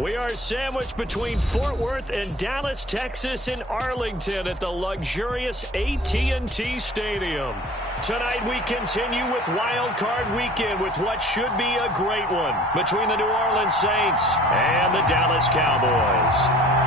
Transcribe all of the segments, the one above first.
We are sandwiched between Fort Worth and Dallas, Texas, in Arlington at the luxurious AT&T Stadium. Tonight we continue with Wild Card Weekend with what should be a great one between the New Orleans Saints and the Dallas Cowboys.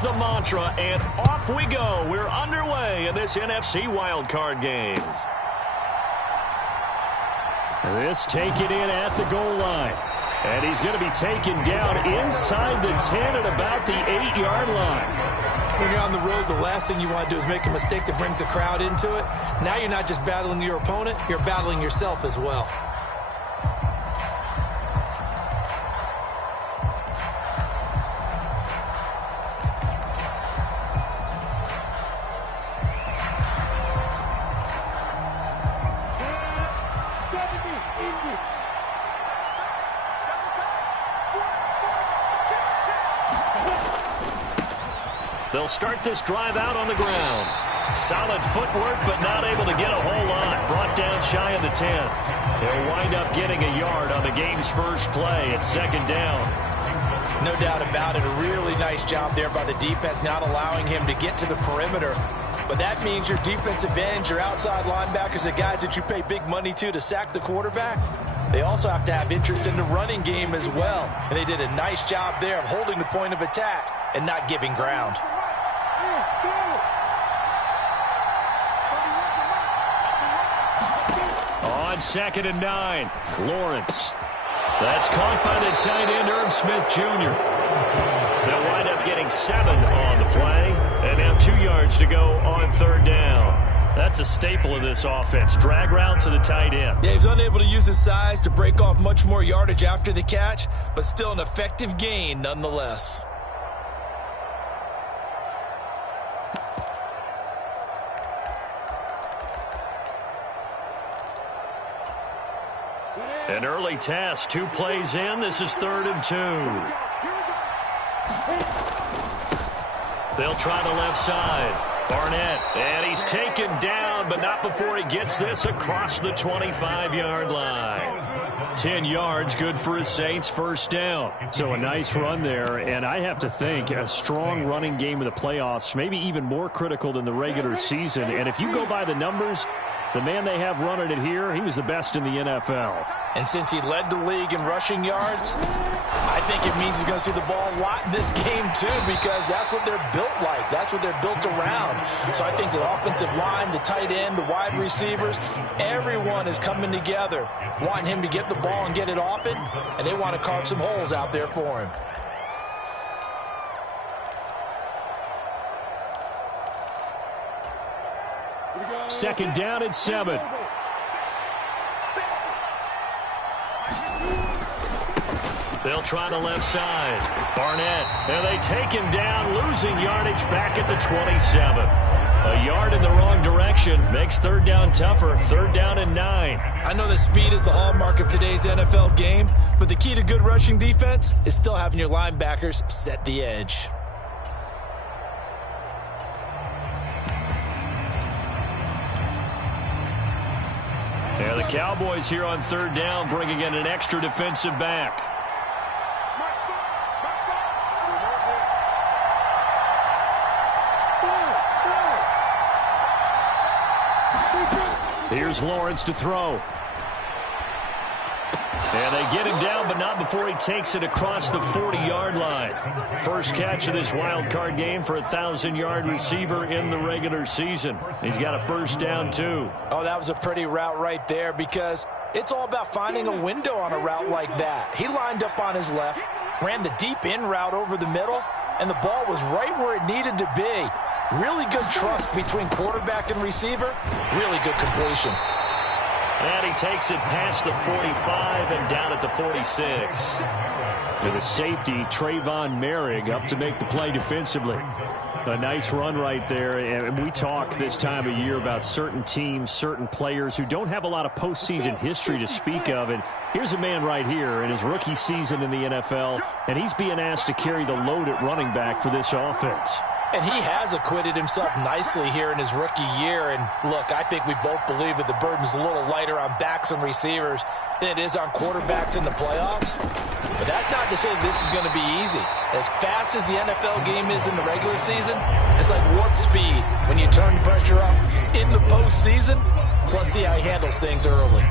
The mantra, and off we go. We're underway in this NFC wildcard game. This taken in at the goal line. And he's going to be taken down inside the 10 at about the 8-yard line. When you're on the road, the last thing you want to do is make a mistake that brings the crowd into it. Now you're not just battling your opponent, you're battling yourself as well. They'll start this drive out on the ground. Solid footwork, but not able to get a whole lot. Brought down shy of the 10. They'll wind up getting a yard on the game's first play at second down. No doubt about it. A really nice job there by the defense, not allowing him to get to the perimeter. But that means your defensive ends, your outside linebackers, the guys that you pay big money to sack the quarterback, they also have to have interest in the running game as well. And they did a nice job there of holding the point of attack and not giving ground. On 2nd and 9, Lawrence. That's caught by the tight end, Irv Smith Jr. They'll wind up getting 7 on the play, and now 2 yards to go on 3rd down. That's a staple of this offense. Drag route to the tight end. Yeah, he was unable to use his size to break off much more yardage after the catch, but still an effective gain nonetheless. An early test, 2 plays in. This is 3rd and 2. They'll try the left side. Barnett, and he's taken down, but not before he gets this across the 25-yard line. 10 yards, good for his Saints, first down. So a nice run there, and I have to think a strong running game in the playoffs, maybe even more critical than the regular season. And if you go by the numbers, the man they have running it here, he was the best in the NFL. And since he led the league in rushing yards, I think it means he's going to see the ball a lot in this game too, because that's what they're built like. That's what they're built around. So I think the offensive line, the tight end, the wide receivers, everyone is coming together, wanting him to get the ball and get it often, and they want to carve some holes out there for him. Second down at 7. They'll try the left side. Barnett, and they take him down, losing yardage back at the 27. A yard in the wrong direction makes 3rd down tougher. 3rd down and 9. I know that speed is the hallmark of today's NFL game, but the key to good rushing defense is still having your linebackers set the edge. Yeah, the Cowboys here on 3rd down, bringing in an extra defensive back. Here's Lawrence to throw. And they get him down, but not before he takes it across the 40-yard line. First catch of this wild card game for a 1,000-yard receiver in the regular season. He's got a first down, too. Oh, that was a pretty route right there, because it's all about finding a window on a route like that. He lined up on his left, ran the deep in route over the middle, and the ball was right where it needed to be. Really good trust between quarterback and receiver. Really good completion. And he takes it past the 45 and down at the 46. To the safety, Trayvon Merrick up to make the play defensively. A nice run right there. And we talk this time of year about certain teams, certain players who don't have a lot of postseason history to speak of. And here's a man right here in his rookie season in the NFL, and he's being asked to carry the load at running back for this offense. And he has acquitted himself nicely here in his rookie year. And look, I think we both believe that the burden's a little lighter on backs and receivers than it is on quarterbacks in the playoffs. But that's not to say this is going to be easy. As fast as the NFL game is in the regular season, it's like warp speed when you turn the pressure up in the postseason. So let's see how he handles things early.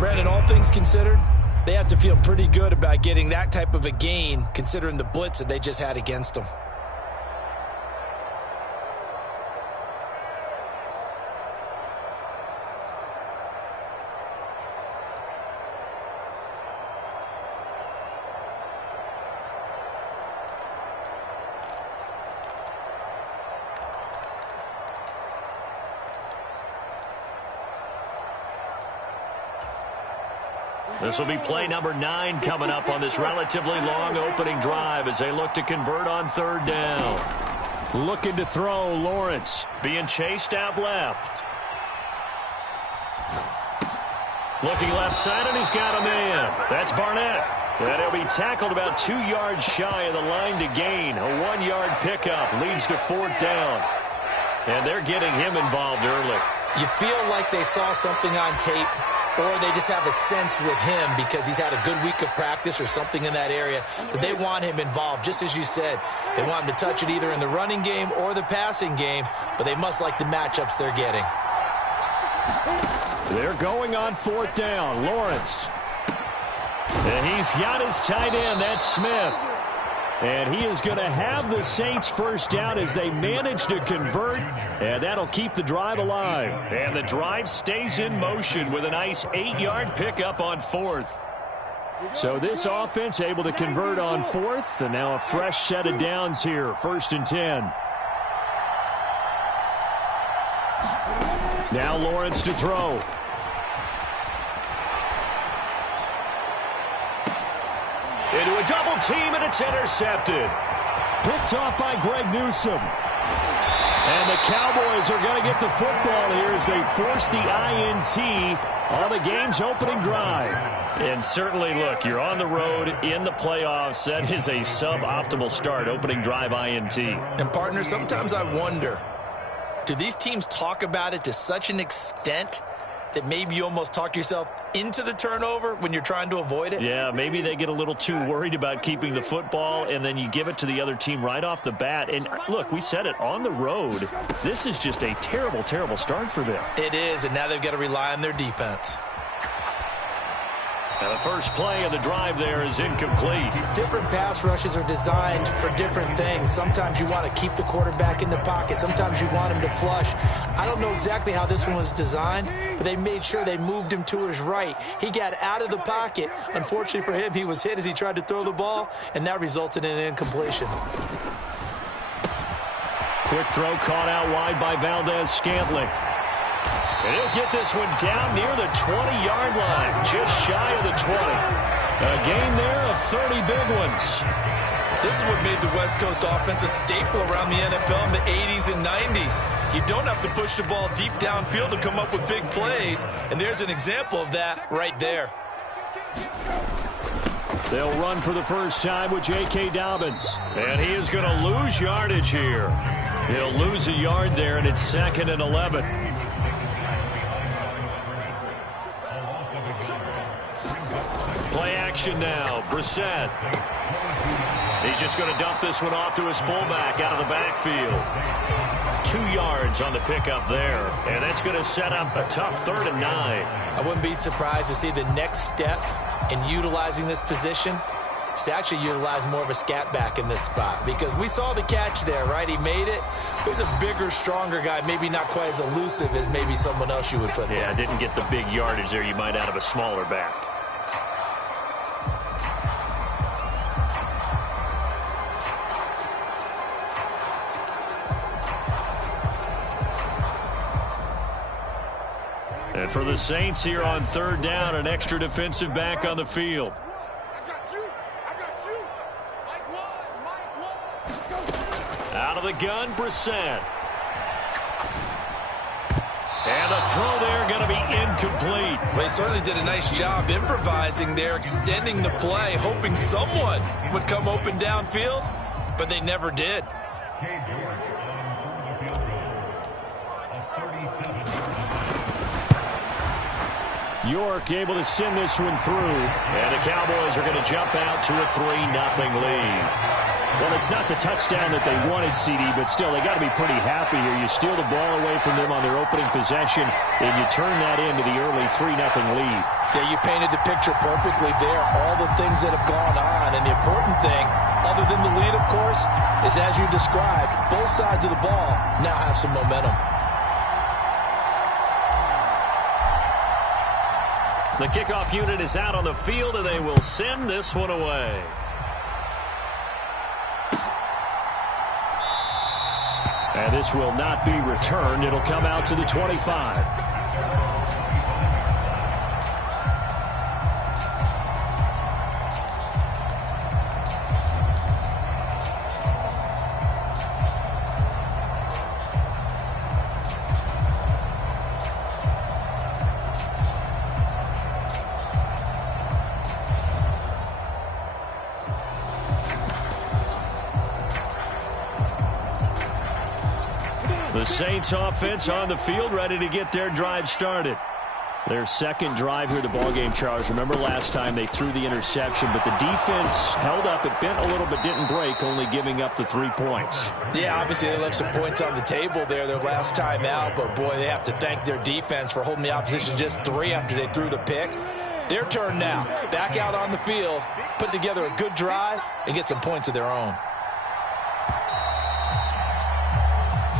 Brandon, all things considered, they have to feel pretty good about getting that type of a gain considering the blitz that they just had against them. This will be play number 9 coming up on this relatively long opening drive as they look to convert on third down. Looking to throw, Lawrence. Being chased out left. Looking left side, and he's got a man. That's Barnett. And he'll be tackled about 2 yards shy of the line to gain. A 1-yard pickup leads to fourth down. And they're getting him involved early. You feel like they saw something on tape, or they just have a sense with him because he's had a good week of practice or something in that area that they want him involved. Just as you said, they want him to touch it either in the running game or the passing game, but they must like the matchups they're getting. They're going on fourth down. Lawrence. And he's got his tight end. That's Smith. And he is going to have the Saints first down as they manage to convert, and that'll keep the drive alive. And the drive stays in motion with a nice 8-yard pickup on fourth. So this offense able to convert on fourth, and now a fresh set of downs here, 1st and 10. Now Lawrence to throw. Into a double team, and it's intercepted. Picked off by Greg Newsome. And the Cowboys are going to get the football here as they force the INT on the game's opening drive. And certainly, look, you're on the road in the playoffs. That is a suboptimal start, opening drive INT. And, partner, sometimes I wonder, do these teams talk about it to such an extent that maybe you almost talk yourself into the turnover when you're trying to avoid it? Yeah, maybe they get a little too worried about keeping the football, and then you give it to the other team right off the bat. And look, we said it, on the road, this is just a terrible, terrible start for them. It is, and now they've got to rely on their defense. Now the first play of the drive there is incomplete. Different pass rushes are designed for different things. Sometimes you want to keep the quarterback in the pocket. Sometimes you want him to flush. I don't know exactly how this one was designed, but they made sure they moved him to his right. He got out of the pocket. Unfortunately for him, he was hit as he tried to throw the ball, and that resulted in an incompletion. Quick throw caught out wide by Valdez-Scantling. And he'll get this one down near the 20-yard line, just shy of the 20. A gain there of 30 big ones. This is what made the West Coast offense a staple around the NFL in the 80s and 90s. You don't have to push the ball deep downfield to come up with big plays, and there's an example of that right there. They'll run for the first time with J.K. Dobbins. And he is going to lose yardage here. He'll lose a yard there, and it's 2nd and 11. Play action now. Brissett. He's just going to dump this one off to his fullback out of the backfield. 2 yards on the pickup there. And that's going to set up a tough 3rd and 9. I wouldn't be surprised to see the next step in utilizing this position is to actually utilize more of a scat back in this spot. Because we saw the catch there, right? He made it. He's a bigger, stronger guy, maybe not quite as elusive as maybe someone else you would put there. Yeah, didn't get the big yardage there you might out of a smaller back. And for the Saints here on third down, an extra defensive back on the field. Out of the gun, Brissett. And the throw there going to be incomplete. Well, he certainly did a nice job improvising there, extending the play, hoping someone would come open downfield, but they never did. York able to send this one through. And the Cowboys are going to jump out to a 3-0 lead. Well, it's not the touchdown that they wanted, CD, but still, they got to be pretty happy here. You steal the ball away from them on their opening possession, and you turn that into the early 3-0 lead. Yeah, you painted the picture perfectly there. All the things that have gone on, and the important thing, other than the lead, of course, is as you described, both sides of the ball now have some momentum. The kickoff unit is out on the field, and they will send this one away. And this will not be returned. It'll come out to the 25. The Saints offense on the field, ready to get their drive started. Their second drive here, the ballgame, Charles. Remember last time they threw the interception, but the defense held up. It bent a little but didn't break, only giving up the 3 points. Yeah, obviously they left some points on the table there their last time out, but boy, they have to thank their defense for holding the opposition just 3 after they threw the pick. Their turn now. Back out on the field, put together a good drive, and get some points of their own.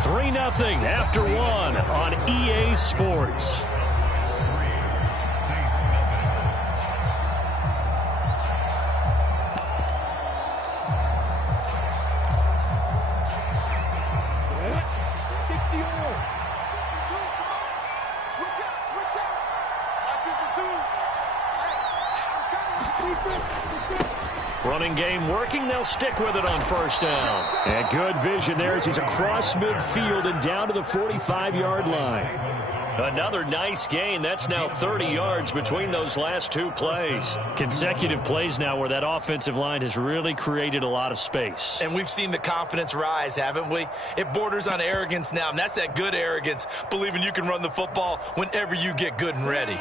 3-0 after 1 on EA Sports. Running game working. They'll stick with it on first down. And good vision there as he's across midfield and down to the 45-yard line. Another nice gain. That's now 30 yards between those last 2 plays. Consecutive plays now where that offensive line has really created a lot of space. And we've seen the confidence rise, haven't we? It borders on arrogance now, and that's that good arrogance, believing you can run the football whenever you get good and ready.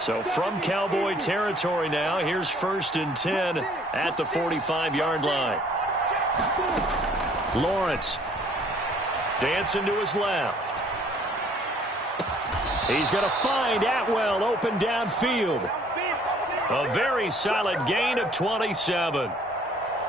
So from Cowboy territory now, here's 1st and 10 at the 45-yard line. Lawrence dancing to his left. He's going to find Atwell open downfield. A very solid gain of 27.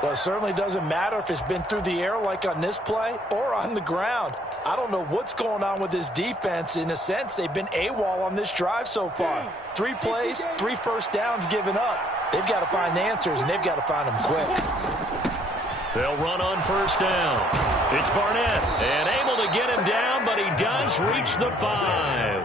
Well, it certainly doesn't matter if it's been through the air like on this play or on the ground. I don't know what's going on with this defense. In a sense, they've been AWOL on this drive so far. 3 plays, 3 first downs given up. They've got to find answers, and they've got to find them quick. They'll run on first down. It's Barnett, and able to get him down, but he does reach the 5.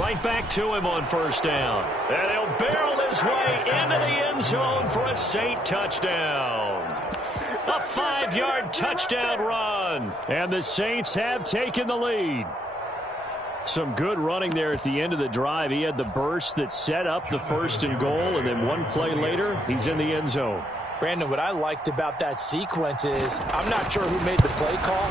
Right back to him on first down. And he'll barrel his way into the end zone for a Saint touchdown. A 5-yard touchdown run. And the Saints have taken the lead. Some good running there at the end of the drive. He had the burst that set up the 1st and goal, and then 1 play later, he's in the end zone. Brandon, what I liked about that sequence is I'm not sure who made the play call,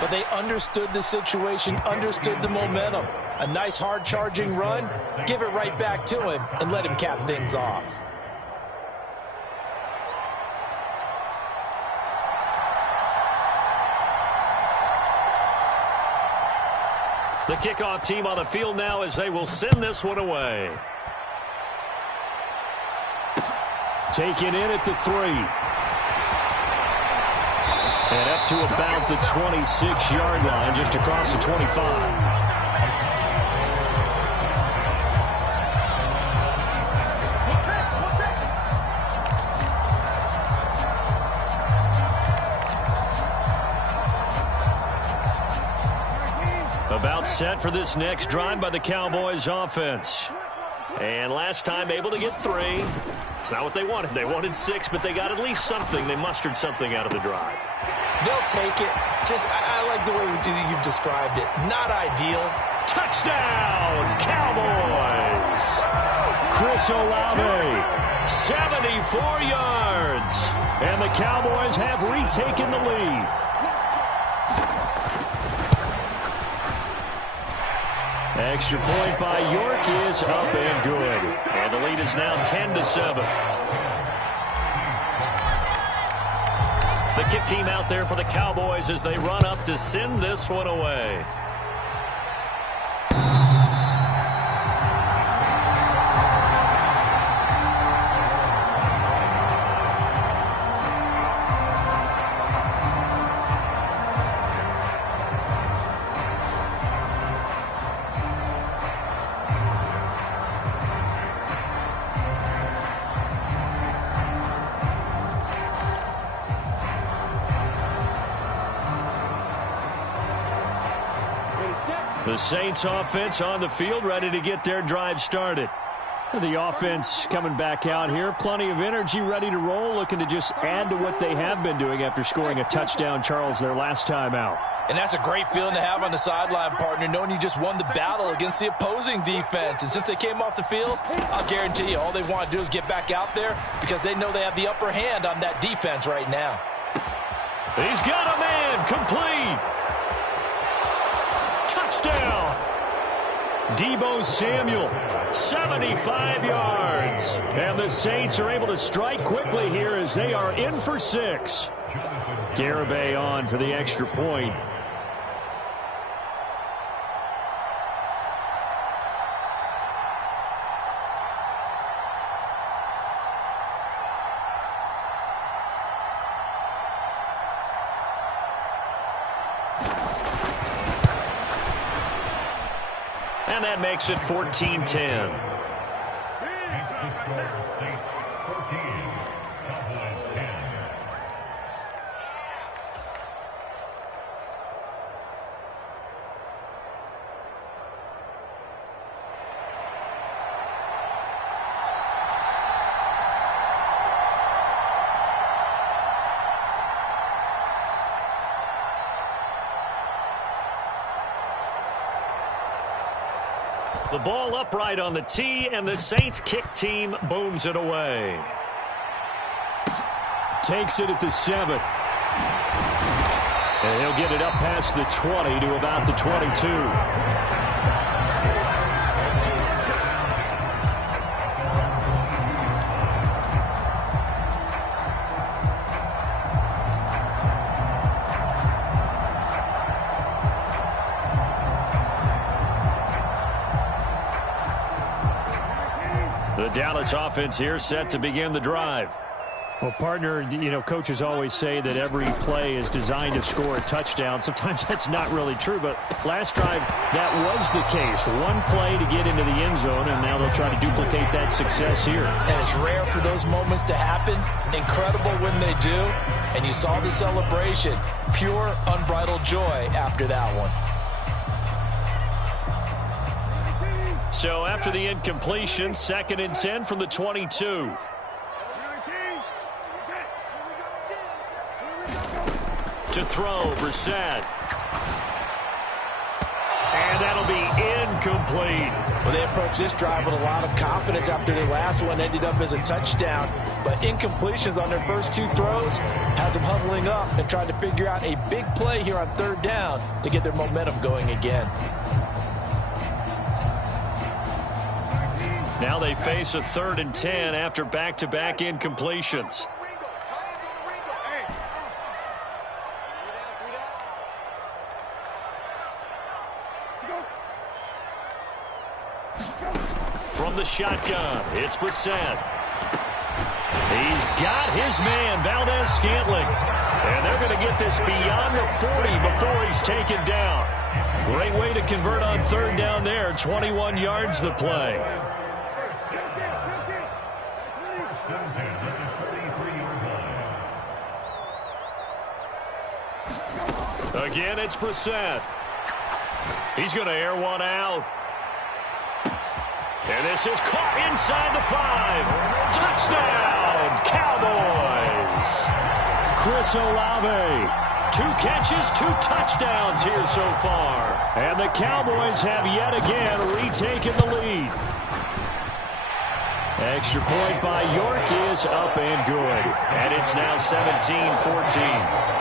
but they understood the situation, understood the momentum. A nice hard-charging run, give it right back to him, and let him cap things off. The kickoff team on the field now as they will send this one away. Taken in at the 3. And up to about the 26-yard line, just across the 25. About set for this next drive by the Cowboys offense. And last time able to get 3. It's not what they wanted. They wanted 6, but they got at least something. They mustered something out of the drive. They'll take it. I like the way you've described it. Not ideal. Touchdown, Cowboys! Chris Olave, 74 yards. and the Cowboys have retaken the lead. Extra point by York is up and good. And the lead is now 10-7. The kick team out there for the Cowboys as they run up to send this one away. The Saints offense on the field, ready to get their drive started. The offense coming back out here. Plenty of energy, ready to roll, looking to just add to what they have been doing after scoring a touchdown, Charles, their last time out. And that's a great feeling to have on the sideline, partner, knowing you just won the battle against the opposing defense. And since they came off the field, I'll guarantee you all they want to do is get back out there because they know they have the upper hand on that defense right now. He's got a man, complete. Touchdown. Deebo Samuel, 75 yards. And the Saints are able to strike quickly here as they are in for 6. Garibay on for the extra point. And that makes it 14-10. The ball upright on the tee, and the Saints kick team booms it away. Takes it at the 7. And he'll get it up past the 20 to about the 22. The Dallas offense here set to begin the drive. Well, partner, coaches always say that every play is designed to score a touchdown. Sometimes that's not really true, but last drive, that was the case. One play to get into the end zone, and now they'll try to duplicate that success here. And it's rare for those moments to happen. Incredible when they do. And you saw the celebration. Pure, unbridled joy after that one. So after the incompletion, 2nd and 10 from the 22. To throw, Brissett. And that'll be incomplete. Well, they approached this drive with a lot of confidence after their last one ended up as a touchdown. But incompletions on their first 2 throws has them huddling up and trying to figure out a big play here on 3rd down to get their momentum going again. Now they face a 3rd and 10 after back-to-back incompletions. From the shotgun, it's Brissett. He's got his man, Valdez-Scantling. And they're going to get this beyond the 40 before he's taken down. Great way to convert on 3rd down there. 21 yards the play. Again, it's Brissett. He's going to air one out. And this is caught inside the 5. Touchdown, Cowboys. Chris Olave. 2 catches, 2 touchdowns here so far. And the Cowboys have yet again retaken the lead. Extra point by York is up and good. And it's now 17-14.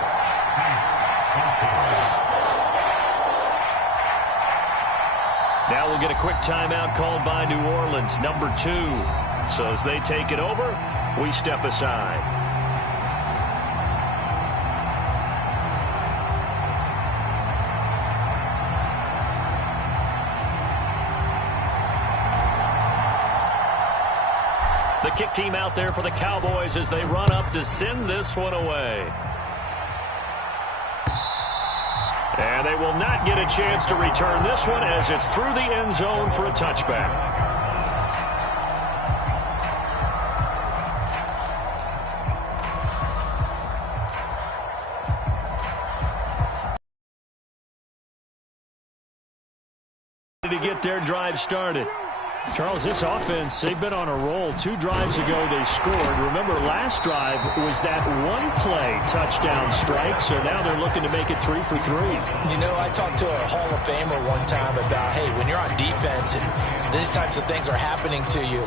Now we'll get a quick timeout called by New Orleans, number 2. So as they take it over, we step aside. The kick team out there for the Cowboys as they run up to send this one away. And they will not get a chance to return this one as it's through the end zone for a touchback. To get their drive started. Charles, this offense, they've been on a roll. 2 drives ago they scored. Remember, last drive was that one-play touchdown strike, so now they're looking to make it 3 for 3. You know, I talked to a Hall of Famer one time about, hey, when you're on defense and these types of things are happening to you,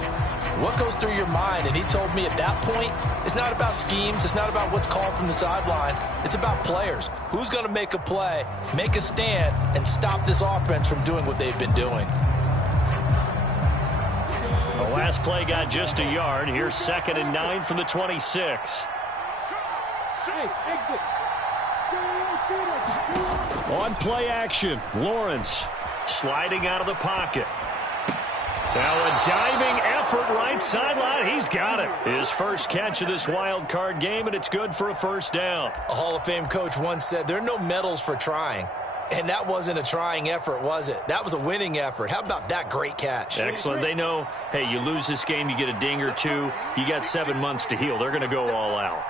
what goes through your mind? And he told me at that point, it's not about schemes. It's not about what's called from the sideline. It's about players. Who's going to make a play, make a stand, and stop this offense from doing what they've been doing? The last play got just a yard. Here's 2nd and 9 from the 26. On play action, Lawrence sliding out of the pocket. Now a diving effort right sideline. He's got it. His first catch of this wild card game, and it's good for a first down. A Hall of Fame coach once said there are no medals for trying. And that wasn't a trying effort, was it? That was a winning effort. How about that great catch? Excellent. They know, hey, you lose this game, you get a ding or 2. You got 7 months to heal. They're going to go all out.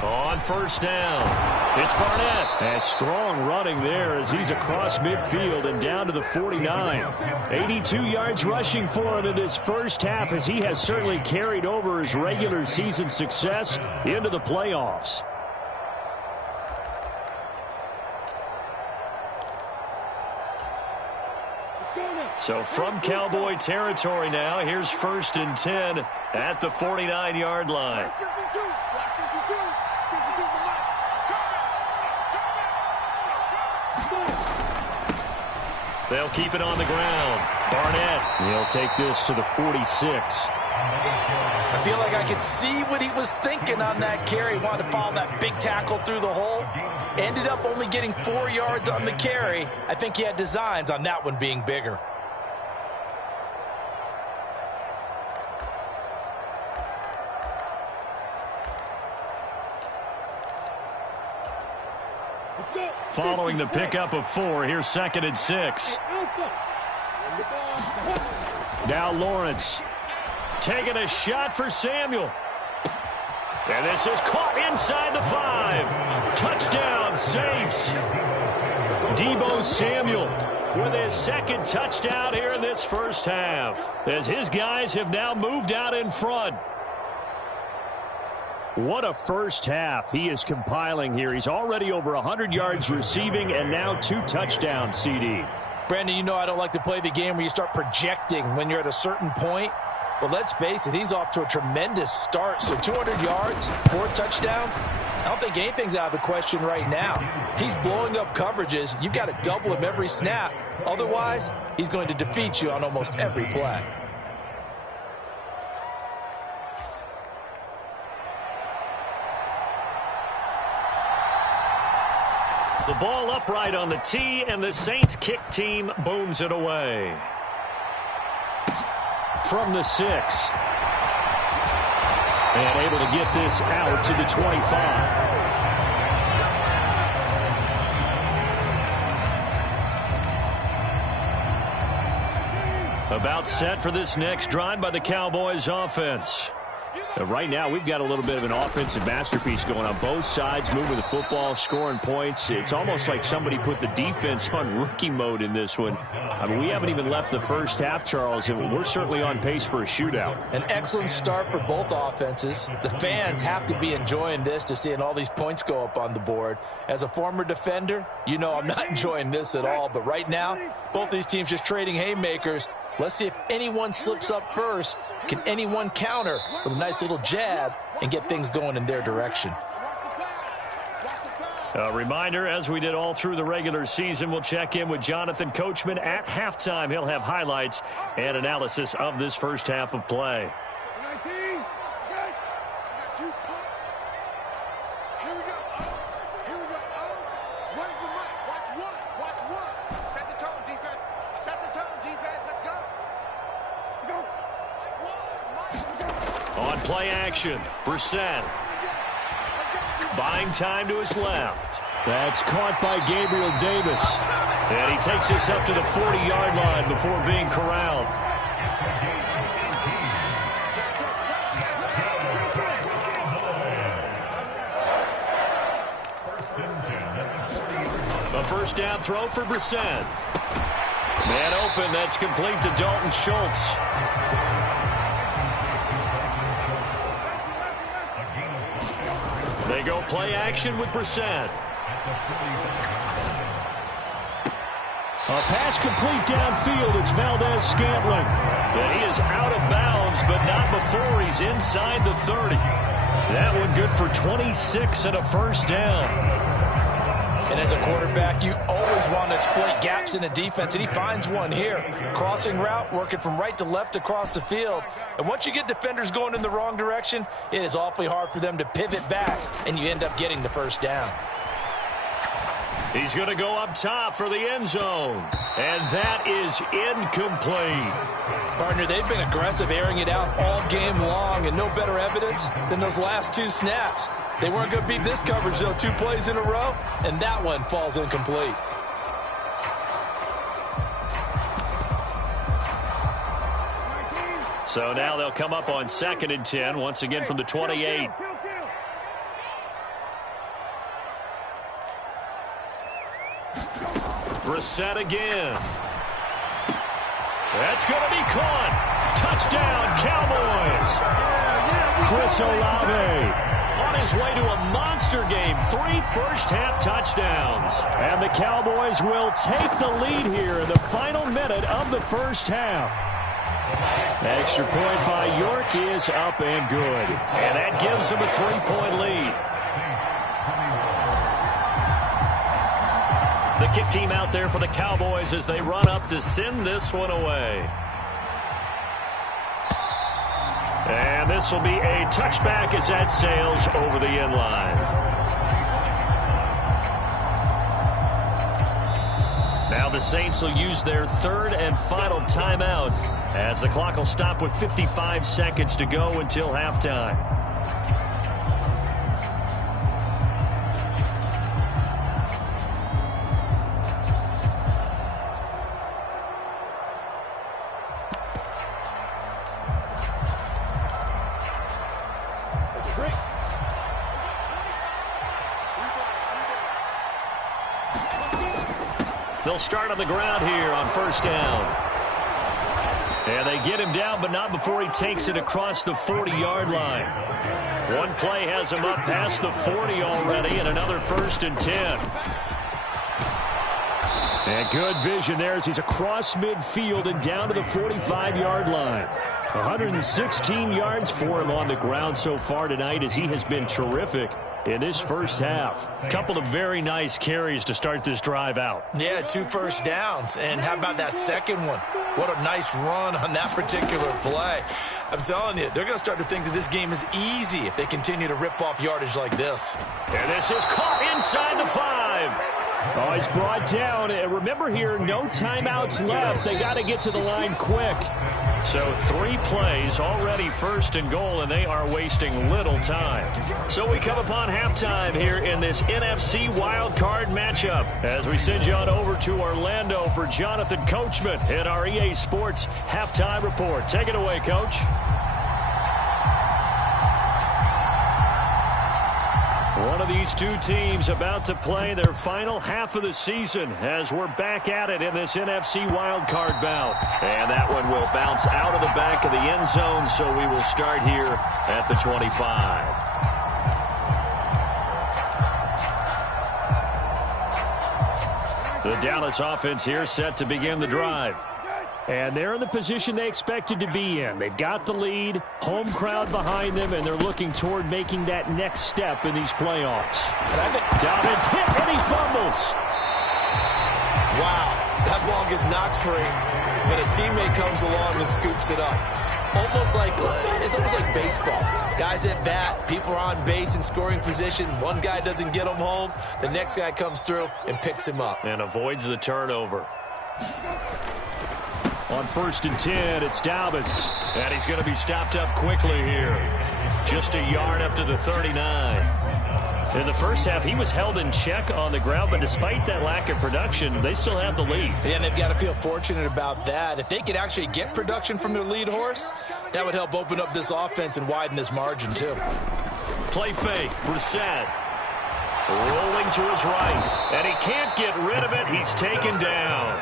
On first down, it's Barnett. And strong running there as he's across midfield and down to the 49. 82 yards rushing for him in this first half as he has certainly carried over his regular season success into the playoffs. So from Cowboy territory now, here's 1st and 10 at the 49-yard line. They'll keep it on the ground. Barnett. He'll take this to the 46. I feel like I could see what he was thinking on that carry. Wanted to follow that big tackle through the hole. Ended up only getting 4 yards on the carry. I think he had designs on that one being bigger. Following the pickup of 4, here's 2nd and 6. Now Lawrence taking a shot for Samuel. And this is caught inside the 5. Touchdown, Saints. Deebo Samuel with his 2nd touchdown here in this first half, as his guys have now moved out in front. What a first half he is compiling here. He's already over 100 yards receiving and now 2 touchdowns, CD. Brandon, you know I don't like to play the game where you start projecting when you're at a certain point. But let's face it, he's off to a tremendous start. So 200 yards, 4 touchdowns. I don't think anything's out of the question right now. He's blowing up coverages. You've got to double him every snap. Otherwise, he's going to defeat you on almost every play. The ball upright on the tee, and the Saints kick team booms it away. From the 6. And able to get this out to the 25. About set for this next drive by the Cowboys offense. Right now, we've got a little bit of an offensive masterpiece going on both sides, moving the football, scoring points. It's almost like somebody put the defense on rookie mode in this one. I mean, we haven't even left the first half, Charles, and we're certainly on pace for a shootout. An excellent start for both offenses. The fans have to be enjoying this to seeing all these points go up on the board. As a former defender, you know I'm not enjoying this at all. But right now, both these teams just trading haymakers. Let's see if anyone slips up first. Can anyone counter with a nice little jab and get things going in their direction? A reminder, as we did all through the regular season, we'll check in with Jonathan Coachman at halftime. He'll have highlights and analysis of this first half of play. On play action, Brissett. Buying time to his left. That's caught by Gabriel Davis. And he takes this up to the 40-yard line before being corralled. A first down throw for Brissett. Man open, that's complete to Dalton Schultz. They go play action with Brissett. A pass complete downfield. It's Valdez-Scantling. And he is out of bounds, but not before he's inside the 30. That one good for 26 and a first down. And as a quarterback, you always want to exploit gaps in the defense, and he finds one here. Crossing route, working from right to left across the field. And once you get defenders going in the wrong direction, it is awfully hard for them to pivot back, and you end up getting the first down. He's going to go up top for the end zone. And that is incomplete. Partner, they've been aggressive, airing it out all game long, and no better evidence than those last two snaps. They weren't going to beat this coverage, though, 2 plays in a row, and that one falls incomplete. So now they'll come up on 2nd and 10, once again from the 28. Brissett again. That's going to be caught. Touchdown, Cowboys. Chris Olave on his way to a monster game. 3 first-half touchdowns. And the Cowboys will take the lead here in the final minute of the first half. Extra point by York is up and good. And that gives them a 3-point lead. The kick team out there for the Cowboys as they run up to send this one away. And this will be a touchback as that sails over the end line. Now the Saints will use their 3rd and final timeout as the clock will stop with 55 seconds to go until halftime. They'll start on the ground here on first down. And they get him down, but not before he takes it across the 40-yard line. One play has him up past the 40 already, and another 1st and 10. And good vision there as he's across midfield and down to the 45-yard line. 116 yards for him on the ground so far tonight as he has been terrific in this first half. Couple of very nice carries to start this drive out. Yeah, 2 first downs. And how about that second one? What a nice run on that particular play. I'm telling you, they're going to start to think that this game is easy if they continue to rip off yardage like this. And this is caught inside the 5. Oh, he's brought down. And remember here, no timeouts left. They got to get to the line quick. So 3 plays already 1st and goal, and they are wasting little time. So we come upon halftime here in this NFC wildcard matchup as we send you on over to Orlando for Jonathan Coachman in our EA Sports halftime report. Take it away, Coach. One of these two teams about to play their final half of the season as we're back at it in this NFC wildcard bout. And that one will bounce out of the back of the end zone, so we will start here at the 25. The Dallas offense here set to begin the drive. And they're in the position they expected to be in. They've got the lead, home crowd behind them, and they're looking toward making that next step in these playoffs. Dobbins hit, and he fumbles. Wow, that ball gets knocked free, but a teammate comes along and scoops it up. It's almost like baseball. Guys at bat, people are on base in scoring position. One guy doesn't get him home. The next guy comes through and picks him up. And avoids the turnover. On 1st and 10, it's Dobbins. And he's going to be stopped up quickly here. Just a yard up to the 39. In the first half, he was held in check on the ground, but despite that lack of production, they still have the lead. Yeah, and they've got to feel fortunate about that. If they could actually get production from their lead horse, that would help open up this offense and widen this margin, too. Play fake. Brissett rolling to his right. And he can't get rid of it. He's taken down.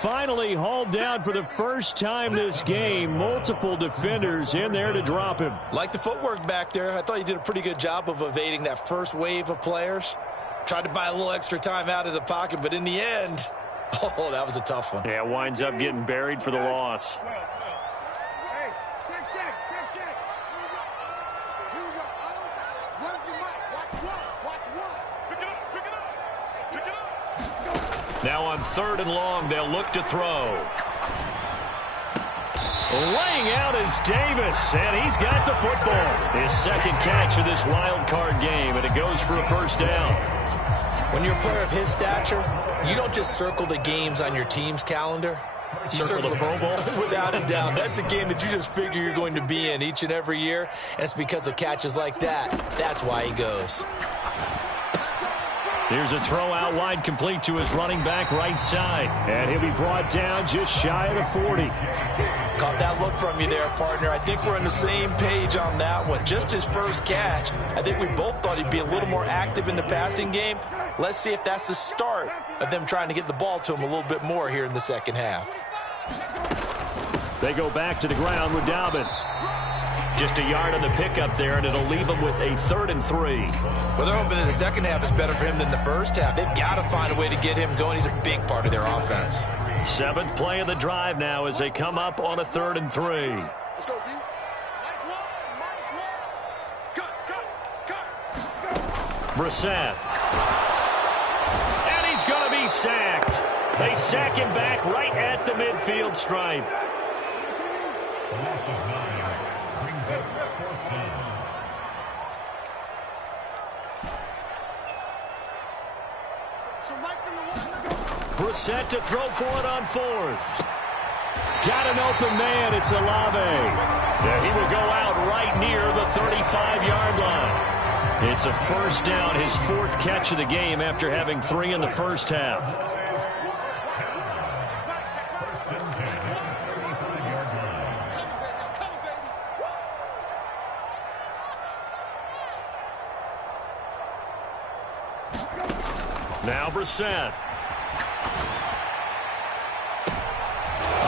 Finally hauled down for the first time this game. Multiple defenders in there to drop him. Like the footwork back there. I thought he did a pretty good job of evading that first wave of players. Tried to buy a little extra time out of the pocket, but in the end, oh, that was a tough one. Yeah, winds up getting buried for the loss. Now on 3rd and long, they'll look to throw. Laying out is Davis, and he's got the football. His second catch of this wild card game, and it goes for a first down. When you're a player of his stature, you don't just circle the games on your team's calendar. You circle the Pro Bowl. Without a doubt. That's a game that you just figure you're going to be in each and every year, and it's because of catches like that. That's why he goes. Here's a throw out wide, complete to his running back right side. And he'll be brought down just shy of the 40. Caught that look from you there, partner. I think we're on the same page on that one. Just his first catch. I think we both thought he'd be a little more active in the passing game. Let's see if that's the start of them trying to get the ball to him a little bit more here in the second half. They go back to the ground with Dobbins. Just a yard on the pickup there, and it'll leave them with a 3rd and 3. Well, they're hoping that the second half is better for him than the first half. They've got to find a way to get him going. He's a big part of their offense. 7th play of the drive now as they come up on a 3rd and 3. Let's go, D. Brissett. And he's going to be sacked. They sack him back right at the midfield stripe. Brissett to throw for it on 4th. Got an open man. It's Olave. Yeah, he will go out right near the 35-yard line. It's a first down, his 4th catch of the game after having 3 in the first half. Now Brissett.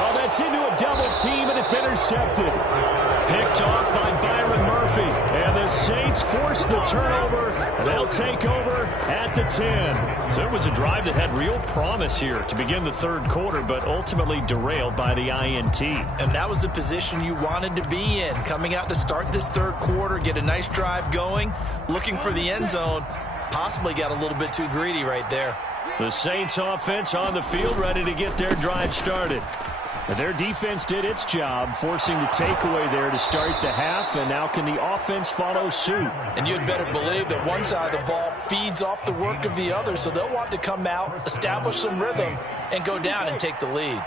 Oh, that's into a double team, and it's intercepted. Picked off by Byron Murphy. And the Saints force the turnover. They'll take over at the 10. So it was a drive that had real promise here to begin the 3rd quarter, but ultimately derailed by the INT. And that was the position you wanted to be in. Coming out to start this 3rd quarter, get a nice drive going, looking for the end zone. Possibly got a little bit too greedy right there. The Saints offense on the field ready to get their drive started. Their defense did its job, forcing the takeaway there to start the half, and now can the offense follow suit? And you'd better believe that one side of the ball feeds off the work of the other, so they'll want to come out, establish some rhythm, and go down and take the lead.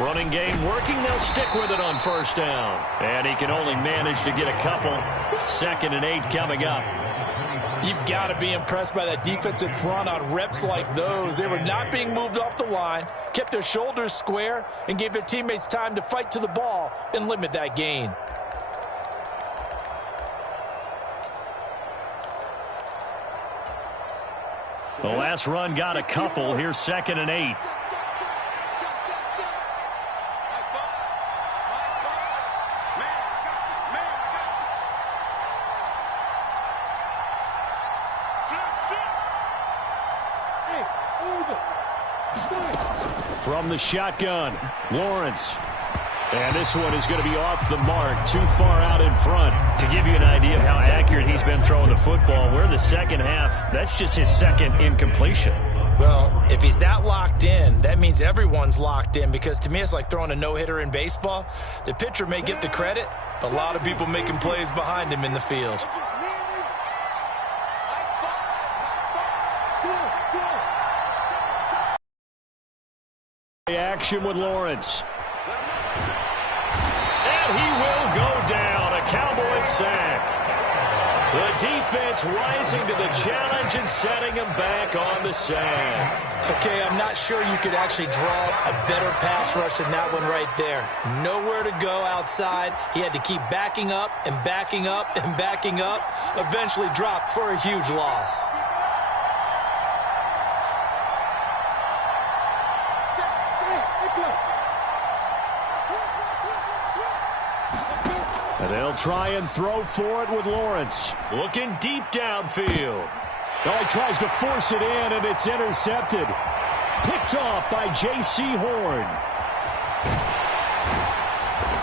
Running game working. They'll stick with it on first down. And he can only manage to get a couple. 2nd and 8 coming up. You've got to be impressed by that defensive front on reps like those. They were not being moved off the line, kept their shoulders square, and gave their teammates time to fight to the ball and limit that gain. The last run got a couple. Here's 2nd and 8. From the shotgun, Lawrence. And this one is going to be off the mark, too far out in front. To give you an idea of how accurate he's been throwing the football, we're in the second half. That's just his second incompletion. Well, if he's that locked in, that means everyone's locked in, because to me it's like throwing a no-hitter in baseball. The pitcher may get the credit, but a lot of people making plays behind him in the field. Action with Lawrence. And he will go down. A Cowboys sack. The defense rising to the challenge and setting him back on the sack. Okay, I'm not sure you could actually draw a better pass rush than that one right there. Nowhere to go outside. He had to keep backing up and backing up and backing up. Eventually dropped for a huge loss. And they'll try and throw for it with Lawrence. Looking deep downfield. Oh, he tries to force it in, and it's intercepted. Picked off by J.C. Horn.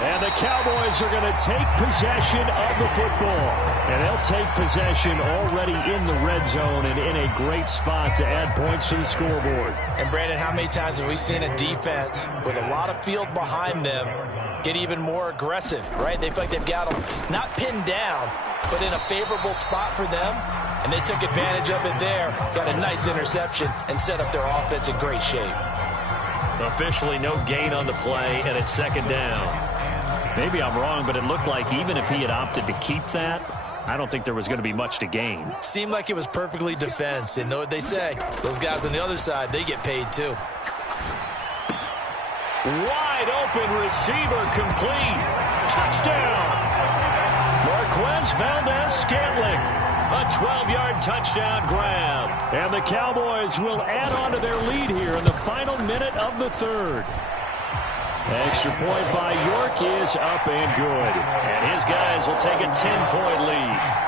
And the Cowboys are going to take possession of the football. And they'll take possession already in the red zone and in a great spot to add points to the scoreboard. And, Brandon, how many times have we seen a defense with a lot of field behind them get even more aggressive, right? They feel like they've got them not pinned down, but in a favorable spot for them, and they took advantage of it there, got a nice interception, and set up their offense in great shape. Officially no gain on the play, and it's 2nd down. Maybe I'm wrong, but it looked like even if he had opted to keep that, I don't think there was going to be much to gain. Seemed like it was perfectly defense. And know what they say? Those guys on the other side, they get paid too. Wide open receiver complete. Touchdown. Marquez Valdez-Scantling. A 12-yard touchdown grab. And the Cowboys will add on to their lead here in the final minute of the third. Extra point by York is up and good. And his guys will take a 10-point lead.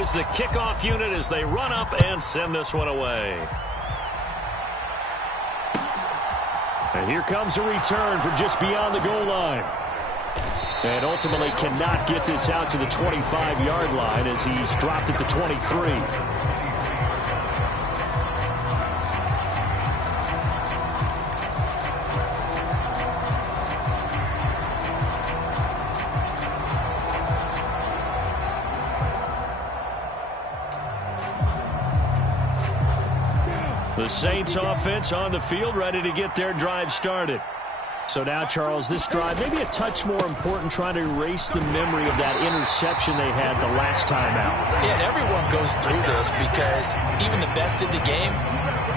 Is the kickoff unit as they run up and send this one away. And here comes a return from just beyond the goal line. And ultimately cannot get this out to the 25-yard line as he's dropped it to 23. The Saints offense on the field, ready to get their drive started. So now, Charles, this drive maybe a touch more important, trying to erase the memory of that interception they had the last time out. Yeah, and everyone goes through this because even the best in the game,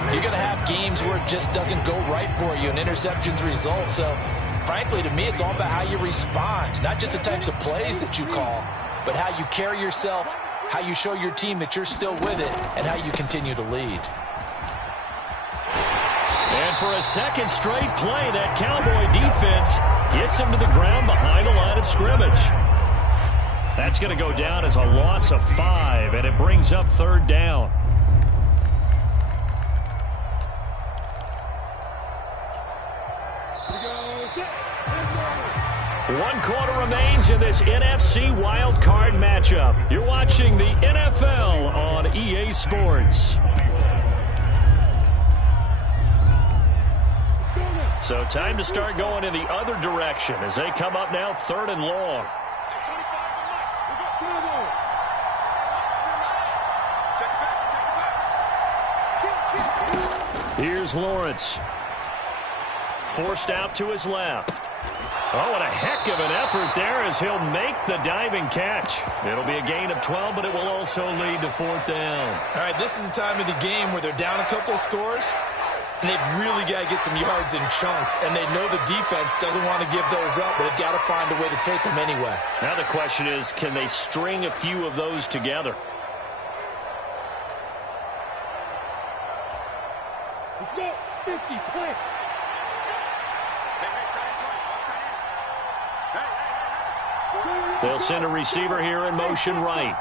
you're going to have games where it just doesn't go right for you and interceptions result. So, frankly, to me, it's all about how you respond, not just the types of plays that you call, but how you carry yourself, how you show your team that you're still with it, and how you continue to lead. And for a second straight play, that Cowboy defense defense gets him to the ground behind the line of scrimmage. That's going to go down as a loss of 5, and it brings up 3rd down. One quarter remains in this NFC wild card matchup. You're watching the NFL on EA Sports. So time to start going in the other direction as they come up now 3rd and long. Here's Lawrence. Forced out to his left. Oh, what a heck of an effort there as he'll make the diving catch. It'll be a gain of 12, but it will also lead to 4th down. All right, this is the time of the game where they're down a couple of scores, and they've really got to get some yards in chunks, and they know the defense doesn't want to give those up, but they've got to find a way to take them anyway. Now the question is, can they string a few of those together? Let's go. 50, play. They'll send a receiver here in motion right.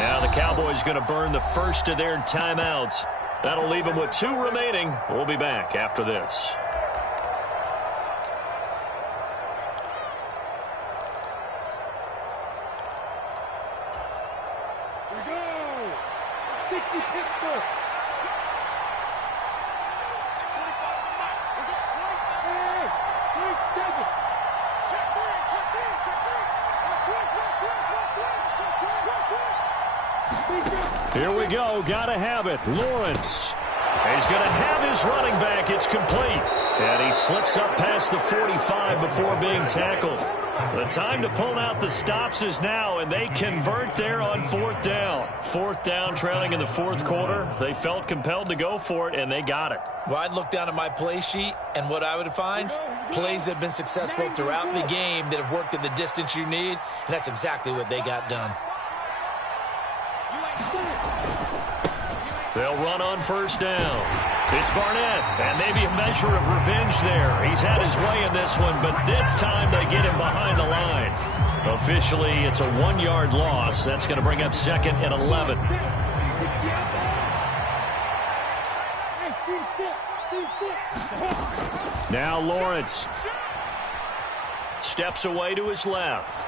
Now the Cowboys going to burn the first of their timeouts. That'll leave them with 2 remaining. We'll be back after this. Here we go. 60 Pittsburgh. Here we go. Got to have it. Lawrence. He's going to have his running back. It's complete. And he slips up past the 45 before being tackled. The time to pull out the stops is now, and they convert there on 4th down. 4th down, trailing in the 4th quarter. They felt compelled to go for it, and they got it. Well, I'd look down at my play sheet, and what I would find, plays that have been successful throughout the game that have worked at the distance you need, and that's exactly what they got done. They'll run on 1st down. It's Barnett, and maybe a measure of revenge there. He's had his way in this one, but this time they get him behind the line. Officially, it's a 1-yard loss. That's going to bring up 2nd and 11. Now Lawrence steps away to his left.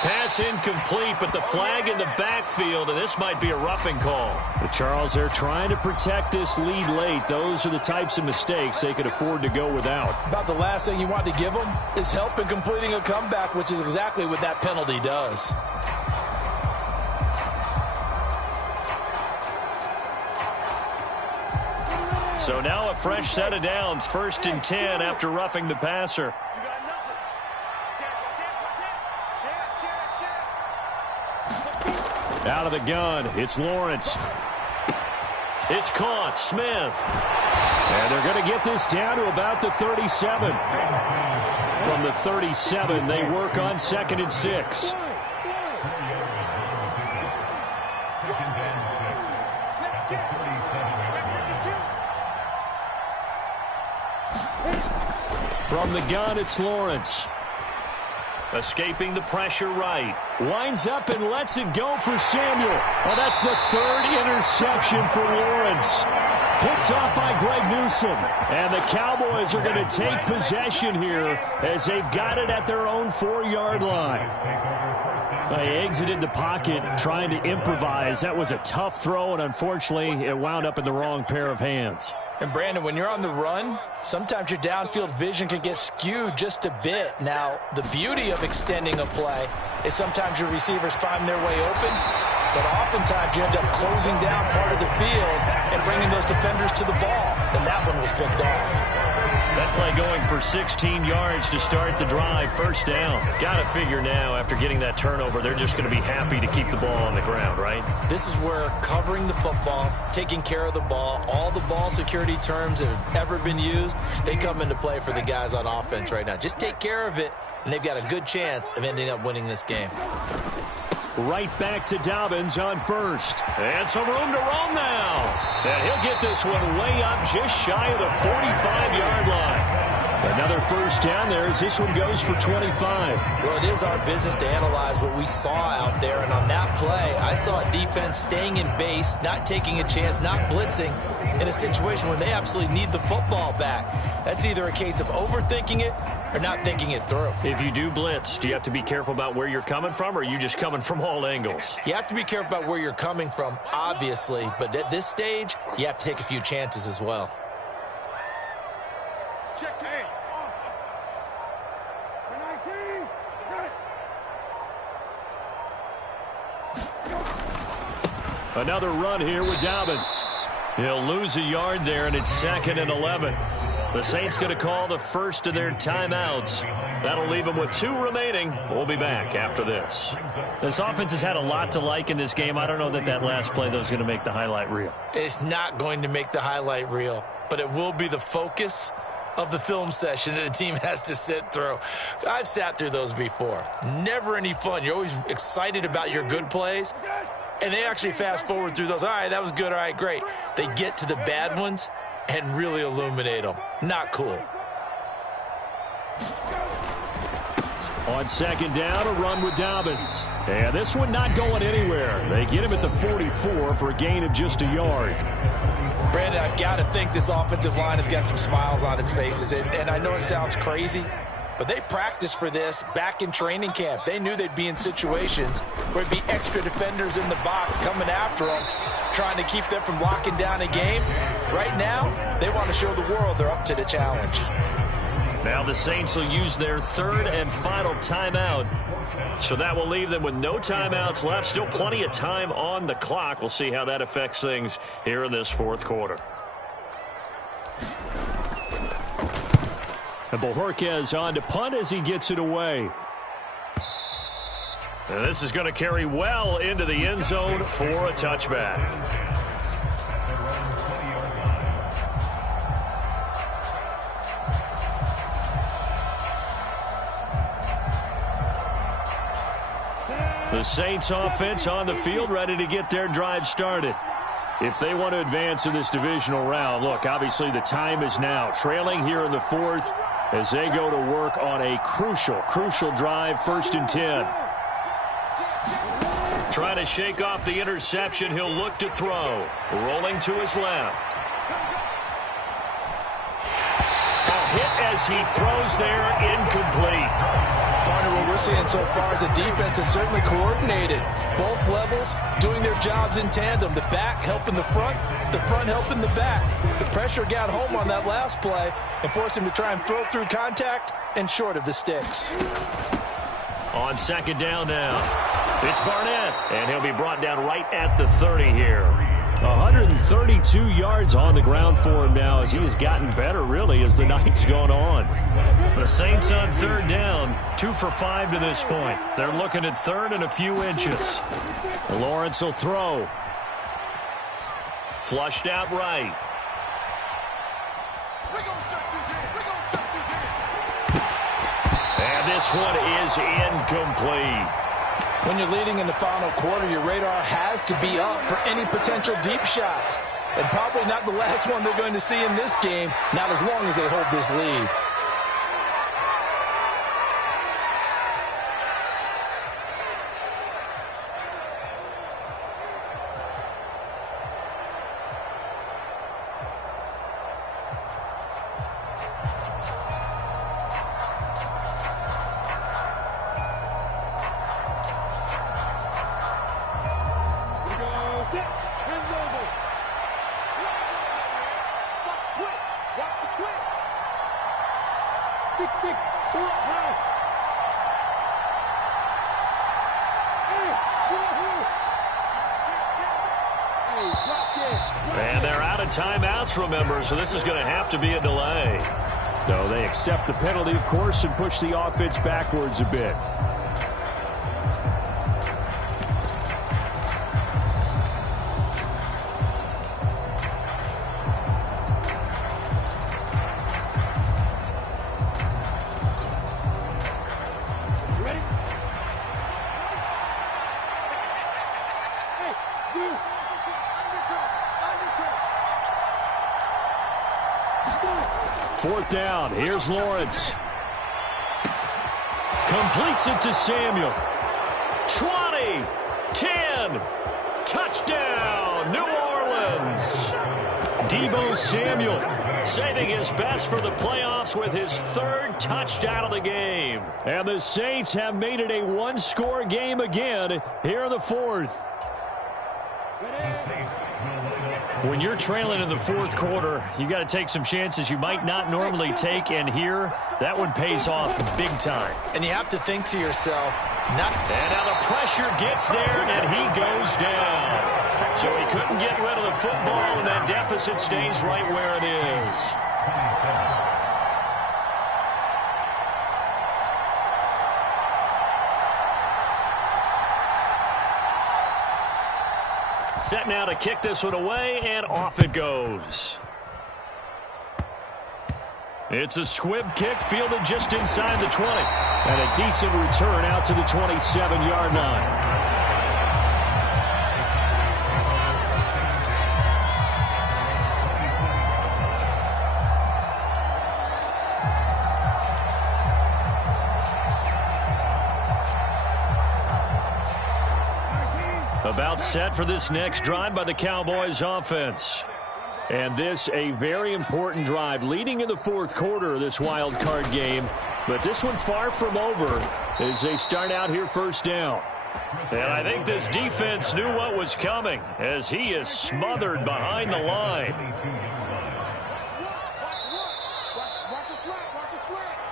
Pass incomplete, but the flag in the backfield, and this might be a roughing call. But Charles, they're trying to protect this lead late. Those are the types of mistakes they could afford to go without. About the last thing you want to give them is help in completing a comeback, which is exactly what that penalty does. So now a fresh set of downs, 1st and 10 after roughing the passer. Out of the gun, it's Lawrence. It's caught, Smith. And they're going to get this down to about the 37. From the 37, they work on 2nd and 6. From the gun, it's Lawrence. Escaping the pressure right. Winds up and lets it go for Samuel. Oh, that's the 3rd interception for Lawrence. Picked off by Greg Newsome. And the Cowboys are going to take possession here as they've got it at their own 4-yard line. They exited the pocket trying to improvise. That was a tough throw, and unfortunately, it wound up in the wrong pair of hands. And, Brandon, when you're on the run, sometimes your downfield vision can get skewed just a bit. Now, the beauty of extending a play is sometimes your receivers find their way open, but oftentimes you end up closing down part of the field and bringing those defenders to the ball, and that one was picked off. That play going for 16 yards to start the drive, 1st down. Got to figure now, after getting that turnover, they're just going to be happy to keep the ball on the ground, right? This is where covering the football, taking care of the ball, all the ball security terms that have ever been used, they come into play for the guys on offense right now. Just take care of it, and they've got a good chance of ending up winning this game. Right back to Dobbins on first. And some room to roam now. And he'll get this one way up just shy of the 45-yard line. Another first down there as this one goes for 25. Well, it is our business to analyze what we saw out there. And on that play, I saw a defense staying in base, not taking a chance, not blitzing in a situation where they absolutely need the football back. That's either a case of overthinking it or not thinking it through. If you do blitz, do you have to be careful about where you're coming from, or are you just coming from all angles? You have to be careful about where you're coming from, obviously. But at this stage, you have to take a few chances as well. Check team. 19. Another run here with Dobbins. He'll lose a yard there, and it's 2nd and 11. The Saints going to call the first of their timeouts. That'll leave them with 2 remaining. We'll be back after this. This offense has had a lot to like in this game. I don't know that last play, though, is going to make the highlight reel. It's not going to make the highlight reel, but it will be the focus of the film session that the team has to sit through. I've sat through those before. Never any fun. You're always excited about your good plays, and they actually fast forward through those. All right, that was good. All right, great. They get to the bad ones and really illuminate them. Not cool. On 2nd down, a run with Dobbins. And this one not going anywhere. They get him at the 44 for a gain of just a yard. Brandon, I've got to think this offensive line has got some smiles on its faces. And I know it sounds crazy, but they practiced for this back in training camp. They knew they'd be in situations where it'd be extra defenders in the box coming after them, trying to keep them from locking down a game. Right now, they want to show the world they're up to the challenge. Now the Saints will use their 3rd and final timeout. So that will leave them with no timeouts left. Still plenty of time on the clock. We'll see how that affects things here in this 4th quarter. And Bojorquez on to punt as he gets it away. And this is going to carry well into the end zone for a touchback. The Saints offense on the field ready to get their drive started. If they want to advance in this divisional round, look, obviously the time is now. Trailing here in the 4th as they go to work on a crucial drive, 1st and 10. Trying to shake off the interception. He'll look to throw. Rolling to his left. A hit as he throws there, incomplete. Partner, what we're seeing so far is the defense is certainly coordinated. Both levels doing their jobs in tandem. The back helping the front helping the back. The pressure got home on that last play and forced him to try and throw through contact and short of the sticks. On 2nd down now, it's Barnett, and he'll be brought down right at the 30 here. 132 yards on the ground for him now as he has gotten better, really, as the night's gone on. The Saints on 3rd down, 2 for 5 to this point. They're looking at 3rd and a few inches. Lawrence will throw. Flushed out right. And this one is incomplete. When you're leading in the final quarter, your radar has to be up for any potential deep shots. And probably not the last one they're going to see in this game, not as long as they hold this lead. And they're out of timeouts, remember, so this is going to have to be a delay. So they accept the penalty, of course, and push the offense backwards a bit. Fourth down. Here's Lawrence. Completes it to Samuel. 20, 10, touchdown, New Orleans. Deebo Samuel saving his best for the playoffs with his third touchdown of the game. And the Saints have made it a one-score game again here in the fourth. When you're trailing in the fourth quarter, you got to take some chances you might not normally take, and here, that one pays off big time. And you have to think to yourself, and now the pressure gets there, and he goes down. So he couldn't get rid of the football, and that deficit stays right where it is. Set now to kick this one away, and off it goes. It's a squib kick fielded just inside the 20. And a decent return out to the 27-yard line. About set for this next drive by the Cowboys offense. And this a very important drive leading in the fourth quarter of this wild card game. But this one far from over as they start out here first down. And I think this defense knew what was coming as he is smothered behind the line.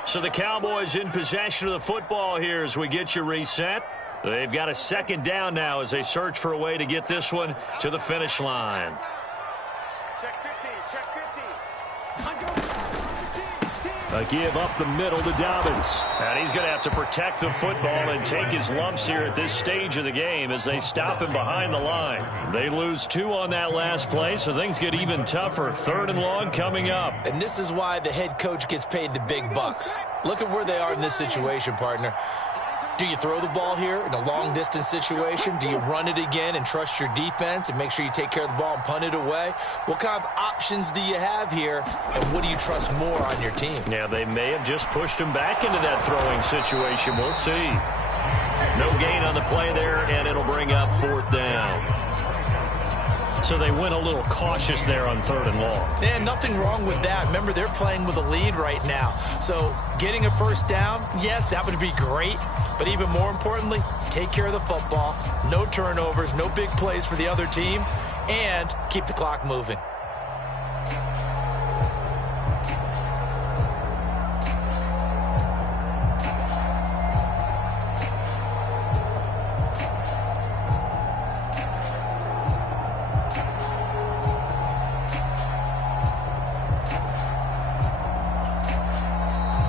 So the Cowboys in possession of the football here as we get you reset. They've got a second down now as they search for a way to get this one to the finish line. Check 50, check 50. A give up the middle to Dobbins. And he's going to have to protect the football and take his lumps here at this stage of the game as they stop him behind the line. They lose 2 on that last play, so things get even tougher. 3rd and long coming up. And this is why the head coach gets paid the big bucks. Look at where they are in this situation, partner. Do you throw the ball here in a long-distance situation? Do you run it again and trust your defense and make sure you take care of the ball and punt it away? What kind of options do you have here, and what do you trust more on your team? Yeah, they may have just pushed him back into that throwing situation. We'll see. No gain on the play there, and it'll bring up 4th down. So they went a little cautious there on 3rd and long. And nothing wrong with that. Remember, they're playing with a lead right now. So getting a first down, yes, that would be great. But even more importantly, take care of the football. No turnovers, no big plays for the other team, and keep the clock moving.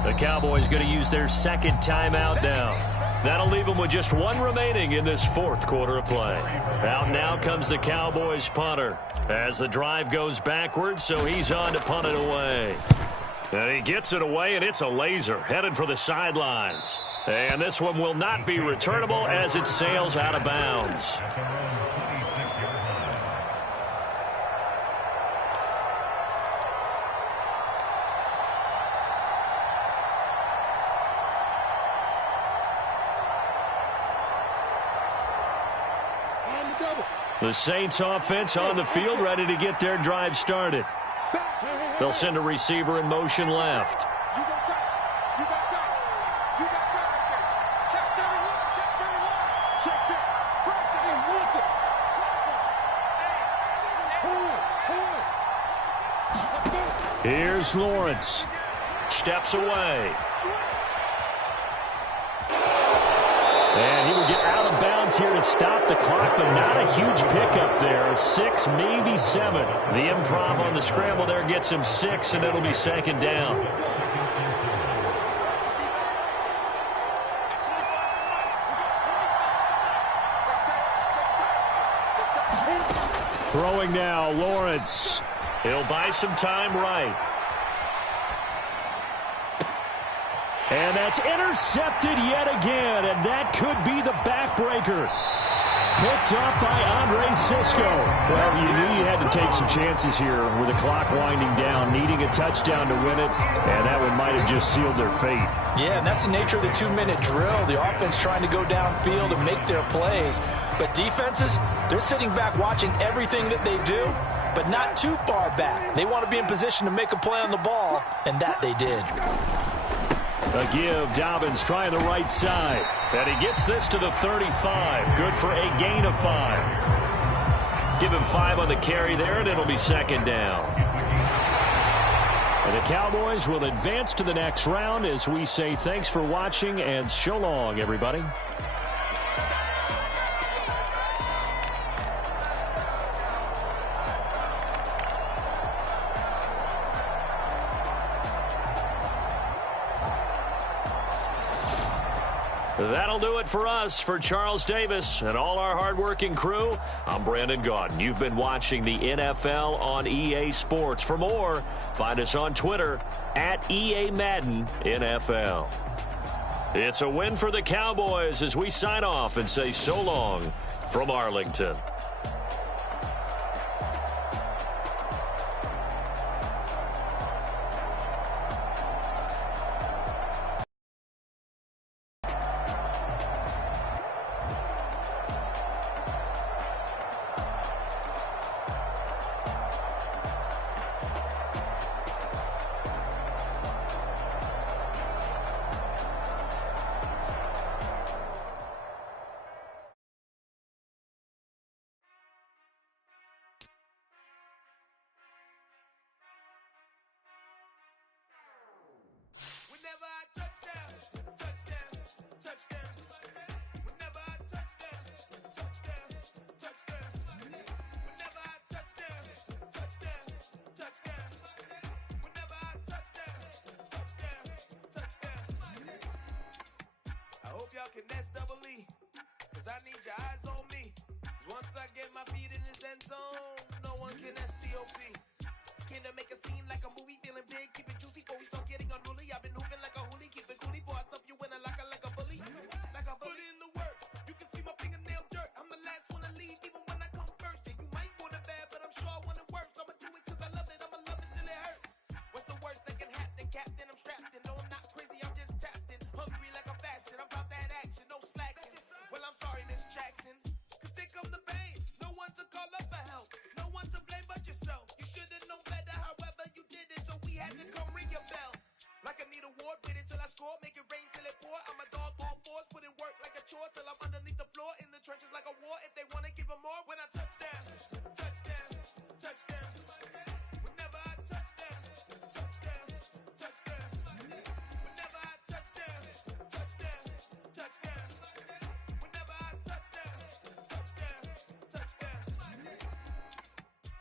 The Cowboys going to use their second timeout now. That'll leave them with just 1 remaining in this 4th quarter of play. Out now comes the Cowboys punter as the drive goes backwards, so he's on to punt it away. And he gets it away, and it's a laser headed for the sidelines. And this one will not be returnable as it sails out of bounds. The Saints offense on the field ready to get their drive started. They'll send a receiver in motion left. You got time. You got time. You got time. Check 31. Check 31. Check. First and one. Here's Lawrence. Steps away. And he will get out of bounds here to stop the clock, but not a huge pickup there. 6, maybe 7. The improv on the scramble there gets him 6, and it'll be 2nd down. Throwing now, Lawrence. He'll buy some time right. And that's intercepted yet again, and that could be the backbreaker. picked up by Andre Cisco. Well, you knew you had to take some chances here with the clock winding down, needing a touchdown to win it, and that one might have just sealed their fate. Yeah, and that's the nature of the 2-minute drill. The offense trying to go downfield and make their plays. But defenses, they're sitting back watching everything that they do, but not too far back. They want to be in position to make a play on the ball, and that they did. A give, Dobbins trying the right side. And he gets this to the 35. Good for a gain of 5. Give him 5 on the carry there, and it'll be second down. And the Cowboys will advance to the next round as we say thanks for watching and so long, everybody. That'll do it for us. For Charles Davis and all our hardworking crew, I'm Brandon Gaudin. You've been watching the NFL on EA Sports. For more, find us on Twitter at EA Madden NFL. It's a win for the Cowboys as we sign off and say so long from Arlington. I hope y'all can nest double E, cause I need your eyes on me. Once I get my feet in this end zone, no one can STOP. Came to make a scene like a movie, feeling big, keep it juicy before we start getting unruly. I've been hooping like a hoolie, keep it coolie before I stuff you in a locker like a bully. Like a bully. Put in the work, you can see my fingernail dirt. I'm the last one to leave, even when I come first. Yeah, you might want it bad, but I'm sure I want it worse. I'ma do it cause I love it, I'ma love it till it hurts. What's the worst that can happen, Captain? I'm strapped in, no I'm not crazy, I'm just tapped in. Hungry like a fashion, I'm about that action, no slacking. Well, I'm sorry, Miss Jackson, cause here come the pain. No one to call up for help, no one to blame but yourself. You should've known better, however you did it, so we had to come ring your bell. Like I need a award, wait until I score, make it rain till it pour. I'm a dog on fours, put in work like a chore till I'm underneath the floor, in the trenches like a war. If they wanna give them more, when I touch down, touchdown, touchdown. Whenever I touch down, touchdown, touchdown. Whenever I touch down, touchdown, touchdown. Whenever I touch down, touchdown, touchdown.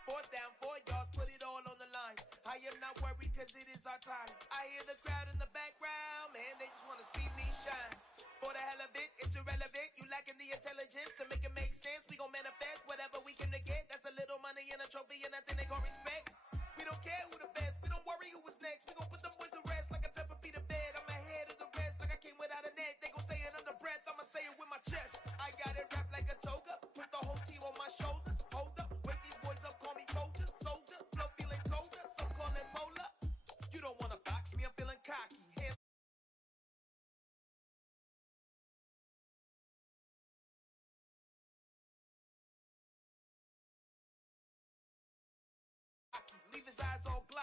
4th down, 4 yards, put it all on the line. I am not worried cause it is our time. I hear the crowd in the background, man, they just wanna see me shine. For the hell of it, it's irrelevant. You lacking the intelligence to make it make sense. We gon' manifest whatever we can to get. That's a little money and a trophy and nothing they gon' respect. We don't care who the best, we don't worry who was next. We gon' put them boys to rest like a 10 feet of bed. I'm ahead of the rest like I came without a net. They gon' say it under breath, I'ma say it with my chest. I got it wrapped like a toga, put the whole team on my shoulders. Hold up, wake these boys up, call me Folger, soldier. Flow feeling colder, some call it polar. You don't wanna box me, I'm feeling cocky. Hands leave his eyes all glass.